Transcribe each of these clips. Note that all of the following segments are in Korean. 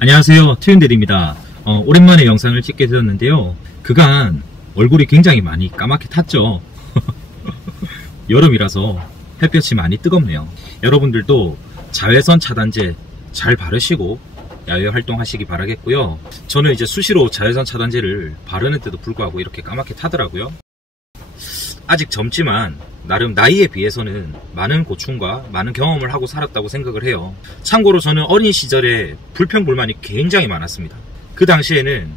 안녕하세요, 트윈데디입니다. 오랜만에 영상을 찍게 되었는데요. 그간 얼굴이 굉장히 많이 까맣게 탔죠. 여름이라서 햇볕이 많이 뜨겁네요. 여러분들도 자외선 차단제 잘 바르시고 야외 활동하시기 바라겠고요. 저는 이제 수시로 자외선 차단제를 바르는데도 불구하고 이렇게 까맣게 타더라고요. 아직 젊지만 나름 나이에 비해서는 많은 고충과 많은 경험을 하고 살았다고 생각을 해요. 참고로 저는 어린 시절에 불평불만이 굉장히 많았습니다. 그 당시에는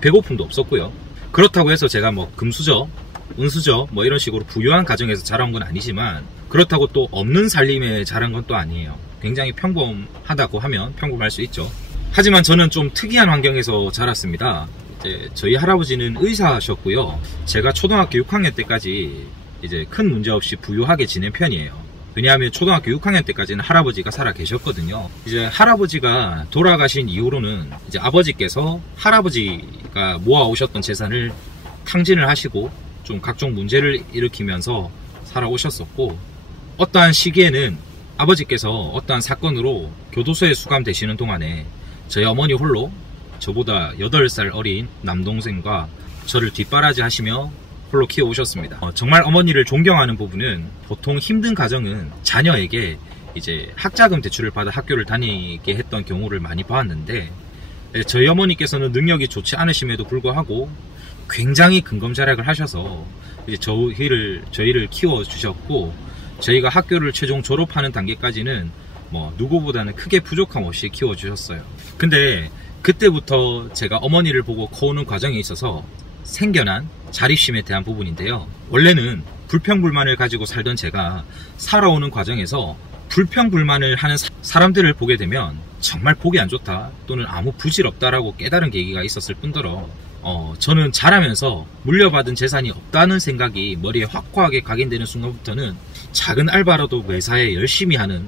배고픔도 없었고요. 그렇다고 해서 제가 뭐 금수저, 은수저 뭐 이런 식으로 부유한 가정에서 자란 건 아니지만 그렇다고 또 없는 살림에 자란 건 또 아니에요. 굉장히 평범하다고 하면 평범할 수 있죠. 하지만 저는 좀 특이한 환경에서 자랐습니다. 이제 저희 할아버지는 의사셨고요. 제가 초등학교 6학년 때까지 이제 큰 문제 없이 부유하게 지낸 편이에요. 왜냐하면 초등학교 6학년 때까지는 할아버지가 살아 계셨거든요. 이제 할아버지가 돌아가신 이후로는 이제 아버지께서 할아버지가 모아오셨던 재산을 탕진을 하시고 좀 각종 문제를 일으키면서 살아오셨었고, 어떠한 시기에는 아버지께서 어떠한 사건으로 교도소에 수감되시는 동안에 저희 어머니 홀로 저보다 8살 어린 남동생과 저를 뒷바라지 하시며 홀로 키워오셨습니다. 정말 어머니를 존경하는 부분은 보통 힘든 가정은 자녀에게 이제 학자금 대출을 받아 학교를 다니게 했던 경우를 많이 봤는데, 저희 어머니께서는 능력이 좋지 않으심에도 불구하고 굉장히 근검절약을 하셔서 이제 저희를 키워주셨고, 저희가 학교를 최종 졸업하는 단계까지는 뭐 누구보다는 크게 부족함 없이 키워주셨어요. 근데 그때부터 제가 어머니를 보고 커오는 과정에 있어서 생겨난 자립심에 대한 부분인데요. 원래는 불평불만을 가지고 살던 제가 살아오는 과정에서 불평불만을 하는 사람들을 보게 되면 정말 보기 안 좋다 또는 아무 부질없다라고 깨달은 계기가 있었을 뿐더러 저는 자라면서 물려받은 재산이 없다는 생각이 머리에 확고하게 각인되는 순간부터는 작은 알바라도 매사에 열심히 하는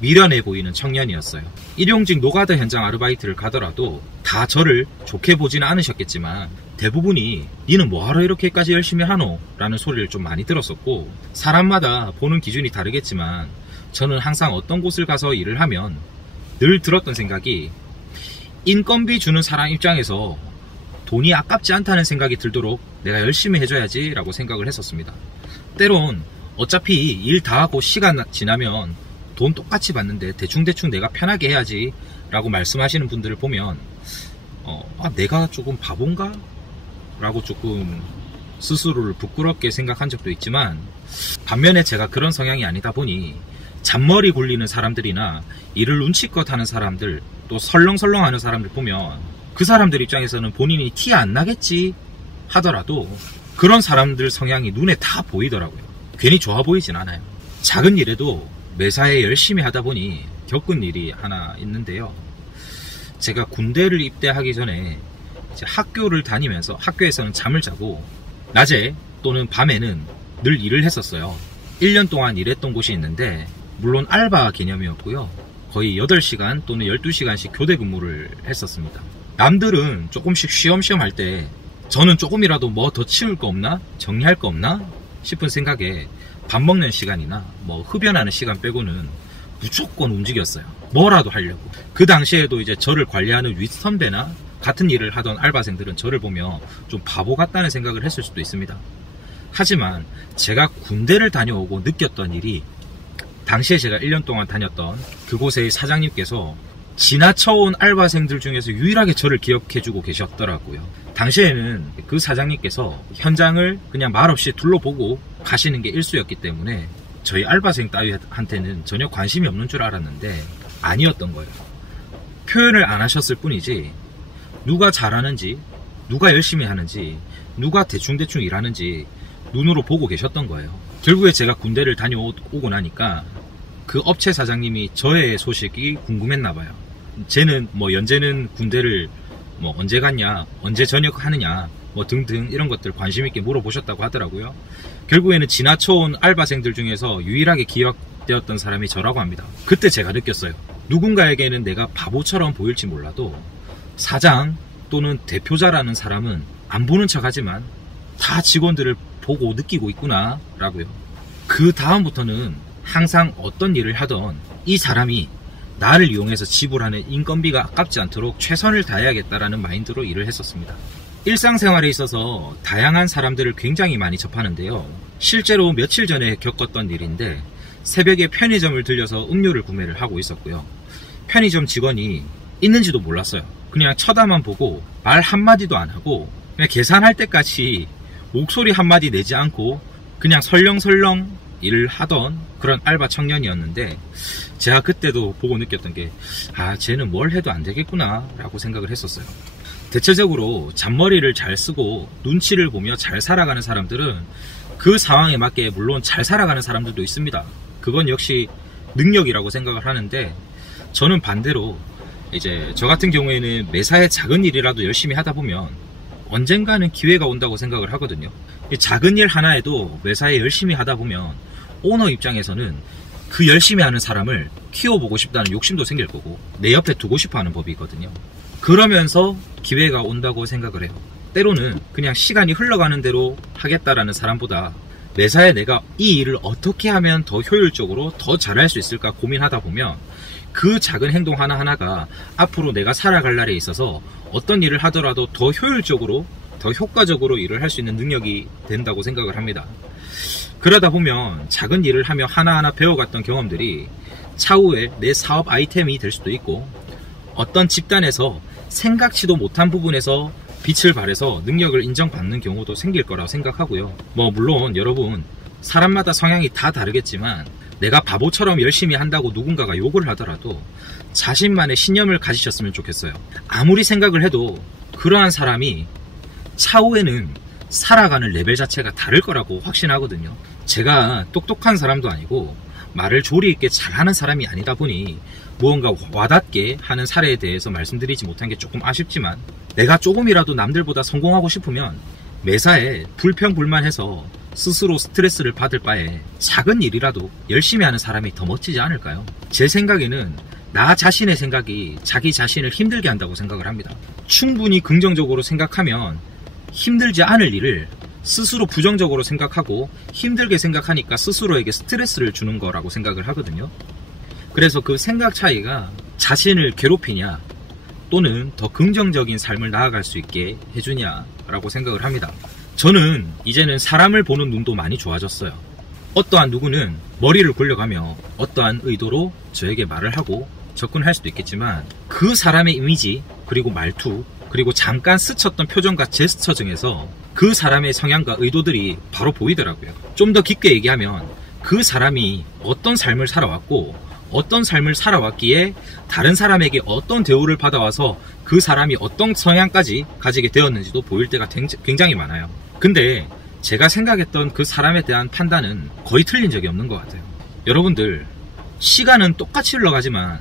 미련해 보이는 청년이었어요. 일용직 노가다 현장 아르바이트를 가더라도 다 저를 좋게 보지는 않으셨겠지만 대부분이 니는 뭐하러 이렇게까지 열심히 하노? 라는 소리를 좀 많이 들었었고, 사람마다 보는 기준이 다르겠지만 저는 항상 어떤 곳을 가서 일을 하면 늘 들었던 생각이, 인건비 주는 사람 입장에서 돈이 아깝지 않다는 생각이 들도록 내가 열심히 해줘야지 라고 생각을 했었습니다. 때론 어차피 일 다 하고 시간 지나면 돈 똑같이 받는데 대충대충 내가 편하게 해야지 라고 말씀하시는 분들을 보면 내가 조금 바본가? 라고 조금 스스로를 부끄럽게 생각한 적도 있지만, 반면에 제가 그런 성향이 아니다 보니 잔머리 굴리는 사람들이나 일을 눈치껏 하는 사람들, 또 설렁설렁 하는 사람들 보면 그 사람들 입장에서는 본인이 티 안 나겠지 하더라도 그런 사람들 성향이 눈에 다 보이더라고요. 괜히 좋아 보이진 않아요. 작은 일에도 매사에 열심히 하다 보니 겪은 일이 하나 있는데요. 제가 군대를 입대하기 전에 이제 학교를 다니면서 학교에서는 잠을 자고 낮에 또는 밤에는 늘 일을 했었어요. 1년 동안 일했던 곳이 있는데, 물론 알바 개념이었고요. 거의 8시간 또는 12시간씩 교대 근무를 했었습니다. 남들은 조금씩 쉬엄쉬엄 할 때 저는 조금이라도 뭐 더 치울 거 없나? 정리할 거 없나? 싶은 생각에 밥 먹는 시간이나 뭐 흡연하는 시간 빼고는 무조건 움직였어요. 뭐라도 하려고. 그 당시에도 이제 저를 관리하는 윗선배나 같은 일을 하던 알바생들은 저를 보며 좀 바보 같다는 생각을 했을 수도 있습니다. 하지만 제가 군대를 다녀오고 느꼈던 일이, 당시에 제가 1년 동안 다녔던 그곳의 사장님께서 지나쳐온 알바생들 중에서 유일하게 저를 기억해주고 계셨더라고요. 당시에는 그 사장님께서 현장을 그냥 말없이 둘러보고 가시는 게 일수였기 때문에 저희 알바생 따위한테는 전혀 관심이 없는 줄 알았는데 아니었던 거예요. 표현을 안 하셨을 뿐이지 누가 잘하는지, 누가 열심히 하는지, 누가 대충대충 일하는지 눈으로 보고 계셨던 거예요. 결국에 제가 군대를 다녀오고 나니까 그 업체 사장님이 저의 소식이 궁금했나 봐요. 쟤는 뭐 연재는 군대를 뭐 언제 갔냐, 언제 전역하느냐 뭐 등등 이런 것들 관심 있게 물어보셨다고 하더라고요. 결국에는 지나쳐온 알바생들 중에서 유일하게 기억되었던 사람이 저라고 합니다. 그때 제가 느꼈어요. 누군가에게는 내가 바보처럼 보일지 몰라도 사장 또는 대표자라는 사람은 안 보는 척하지만 다 직원들을 보고 느끼고 있구나 라고요. 그 다음부터는 항상 어떤 일을 하던 이 사람이 나를 이용해서 지불하는 인건비가 아깝지 않도록 최선을 다해야겠다라는 마인드로 일을 했었습니다. 일상생활에 있어서 다양한 사람들을 굉장히 많이 접하는데요. 실제로 며칠 전에 겪었던 일인데 새벽에 편의점을 들려서 음료를 구매를 하고 있었고요. 편의점 직원이 있는지도 몰랐어요. 그냥 쳐다만 보고 말 한마디도 안 하고 그냥 계산할 때까지 목소리 한마디 내지 않고 그냥 설렁설렁 일을 하던 그런 알바 청년이었는데 제가 그때도 보고 느꼈던 게 쟤는 뭘 해도 안 되겠구나 라고 생각을 했었어요. 대체적으로 잔머리를 잘 쓰고 눈치를 보며 잘 살아가는 사람들은 그 상황에 맞게 물론 잘 살아가는 사람들도 있습니다. 그건 역시 능력이라고 생각을 하는데 저는 반대로 이제 저 같은 경우에는 매사에 작은 일이라도 열심히 하다 보면 언젠가는 기회가 온다고 생각을 하거든요. 작은 일 하나에도 매사에 열심히 하다 보면 오너 입장에서는 그 열심히 하는 사람을 키워보고 싶다는 욕심도 생길 거고 내 옆에 두고 싶어 하는 법이 있거든요. 그러면서 기회가 온다고 생각을 해요. 때로는 그냥 시간이 흘러가는 대로 하겠다라는 사람보다 매사에 내가 이 일을 어떻게 하면 더 효율적으로 더 잘할 수 있을까 고민하다 보면 그 작은 행동 하나하나가 앞으로 내가 살아갈 날에 있어서 어떤 일을 하더라도 더 효율적으로 더 효과적으로 일을 할 수 있는 능력이 된다고 생각을 합니다. 그러다 보면 작은 일을 하며 하나하나 배워갔던 경험들이 차후에 내 사업 아이템이 될 수도 있고 어떤 집단에서 생각지도 못한 부분에서 빛을 발해서 능력을 인정받는 경우도 생길 거라고 생각하고요. 물론 여러분 사람마다 성향이 다 다르겠지만 내가 바보처럼 열심히 한다고 누군가가 욕을 하더라도 자신만의 신념을 가지셨으면 좋겠어요. 아무리 생각을 해도 그러한 사람이 차후에는 살아가는 레벨 자체가 다를 거라고 확신하거든요. 제가 똑똑한 사람도 아니고 말을 조리 있게 잘하는 사람이 아니다 보니 무언가 와닿게 하는 사례에 대해서 말씀드리지 못한 게 조금 아쉽지만 내가 조금이라도 남들보다 성공하고 싶으면 매사에 불평불만해서 스스로 스트레스를 받을 바에 작은 일이라도 열심히 하는 사람이 더 멋지지 않을까요? 제 생각에는 나 자신의 생각이 자기 자신을 힘들게 한다고 생각을 합니다. 충분히 긍정적으로 생각하면 힘들지 않을 일을 스스로 부정적으로 생각하고 힘들게 생각하니까 스스로에게 스트레스를 주는 거라고 생각을 하거든요. 그래서 그 생각 차이가 자신을 괴롭히냐 또는 더 긍정적인 삶을 나아갈 수 있게 해주냐 라고 생각을 합니다. 저는 이제는 사람을 보는 눈도 많이 좋아졌어요. 어떠한 누구는 머리를 굴려가며 어떠한 의도로 저에게 말을 하고 접근할 수도 있겠지만 그 사람의 이미지 그리고 말투 그리고 잠깐 스쳤던 표정과 제스처 중에서 그 사람의 성향과 의도들이 바로 보이더라고요. 좀 더 깊게 얘기하면 그 사람이 어떤 삶을 살아왔고 어떤 삶을 살아왔기에 다른 사람에게 어떤 대우를 받아와서 그 사람이 어떤 성향까지 가지게 되었는지도 보일 때가 굉장히 많아요. 근데 제가 생각했던 그 사람에 대한 판단은 거의 틀린 적이 없는 것 같아요. 여러분들 시간은 똑같이 흘러가지만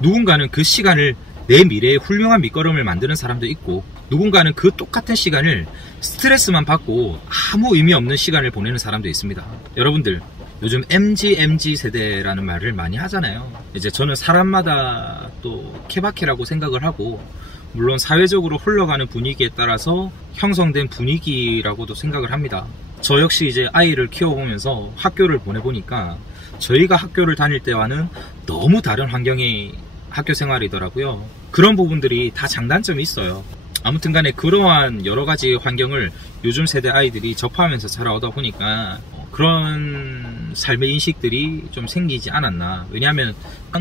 누군가는 그 시간을 내 미래의 훌륭한 밑거름을 만드는 사람도 있고 누군가는 그 똑같은 시간을 스트레스만 받고 아무 의미 없는 시간을 보내는 사람도 있습니다. 여러분들 요즘 MG 세대라는 말을 많이 하잖아요. 이제 저는 사람마다 또 케바케라고 생각을 하고 물론 사회적으로 흘러가는 분위기에 따라서 형성된 분위기라고도 생각을 합니다. 저 역시 이제 아이를 키워보면서 학교를 보내보니까 저희가 학교를 다닐 때와는 너무 다른 환경의 학교 생활이더라고요. 그런 부분들이 다 장단점이 있어요. 아무튼 간에 그러한 여러 가지 환경을 요즘 세대 아이들이 접하면서 자라오다 보니까 그런 삶의 인식들이 좀 생기지 않았나. 왜냐하면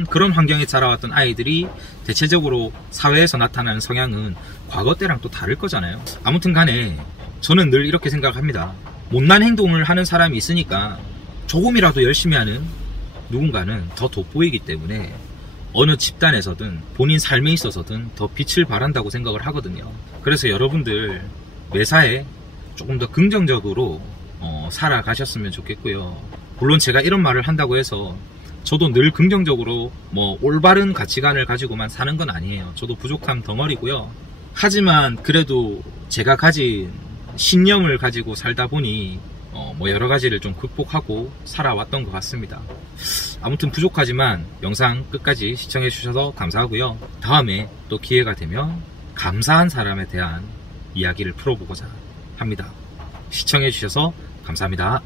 그런 환경에 자라왔던 아이들이 대체적으로 사회에서 나타나는 성향은 과거 때랑 또 다를 거잖아요. 아무튼 간에 저는 늘 이렇게 생각합니다. 못난 행동을 하는 사람이 있으니까 조금이라도 열심히 하는 누군가는 더 돋보이기 때문에 어느 집단에서든 본인 삶에 있어서든 더 빛을 발한다고 생각을 하거든요. 그래서 여러분들 매사에 조금 더 긍정적으로 살아가셨으면 좋겠고요. 물론 제가 이런 말을 한다고 해서 저도 늘 긍정적으로 올바른 가치관을 가지고만 사는 건 아니에요. 저도 부족함 덩어리고요. 하지만 그래도 제가 가진 신념을 가지고 살다 보니 여러 가지를 좀 극복하고 살아왔던 것 같습니다. 아무튼 부족하지만 영상 끝까지 시청해 주셔서 감사하고요. 다음에 또 기회가 되면 감사한 사람에 대한 이야기를 풀어보고자 합니다. 시청해 주셔서 감사합니다.